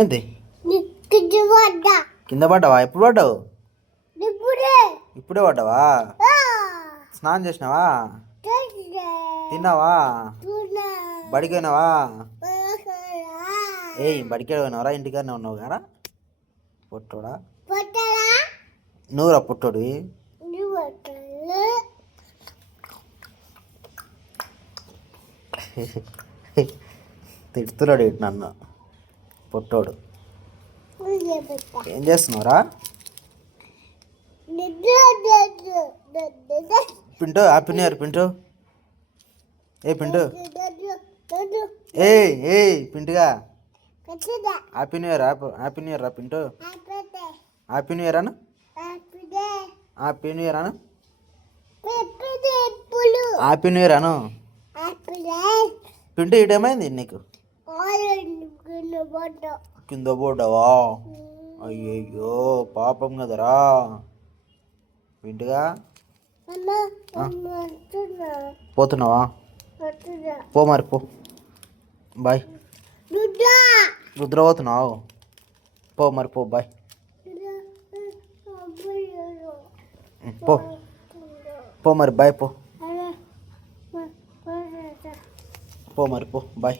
ఏంటి కింద పడ్డావా? ఎప్పుడు పడ్డావు? ఇప్పుడే పడ్డావా? స్నానం చేసినావా? తిన్నావా? బడికి పోయినావా? ఏయ్ బడికి పోయినావరా? ఇంటికాడనే ఉన్నావు కదా పొట్టోడా? నువ్వురా పొట్టోడివి. తిడుతున్నాడు ఇటు నన్ను పొట్టోడు. ఏం చేస్తున్నావురా? Pintu happy new year Pintu. ఏ పింటూ, ఏ పింటుగా happy new year. Happy new year రా పింటూ. హ్యాపీ న్యూ ఇయర్ అను. హ్యాపీ న్యూ ఇయర్ అను. హ్యాపీ న్యూ ఇయర్ అను. పింటూ ఇటేమైంది నీకు? కింద పడ్డావా? అయ్యయ్యో పాపం కదరా పింటుగా. పోతున్నావా? పో మరి పో. బాయ్. రుద్ర పోతున్నావు? పో మరి పో. బాయ్. పో పో మరి బాయ్. పో పో మరి పో. బాయ్.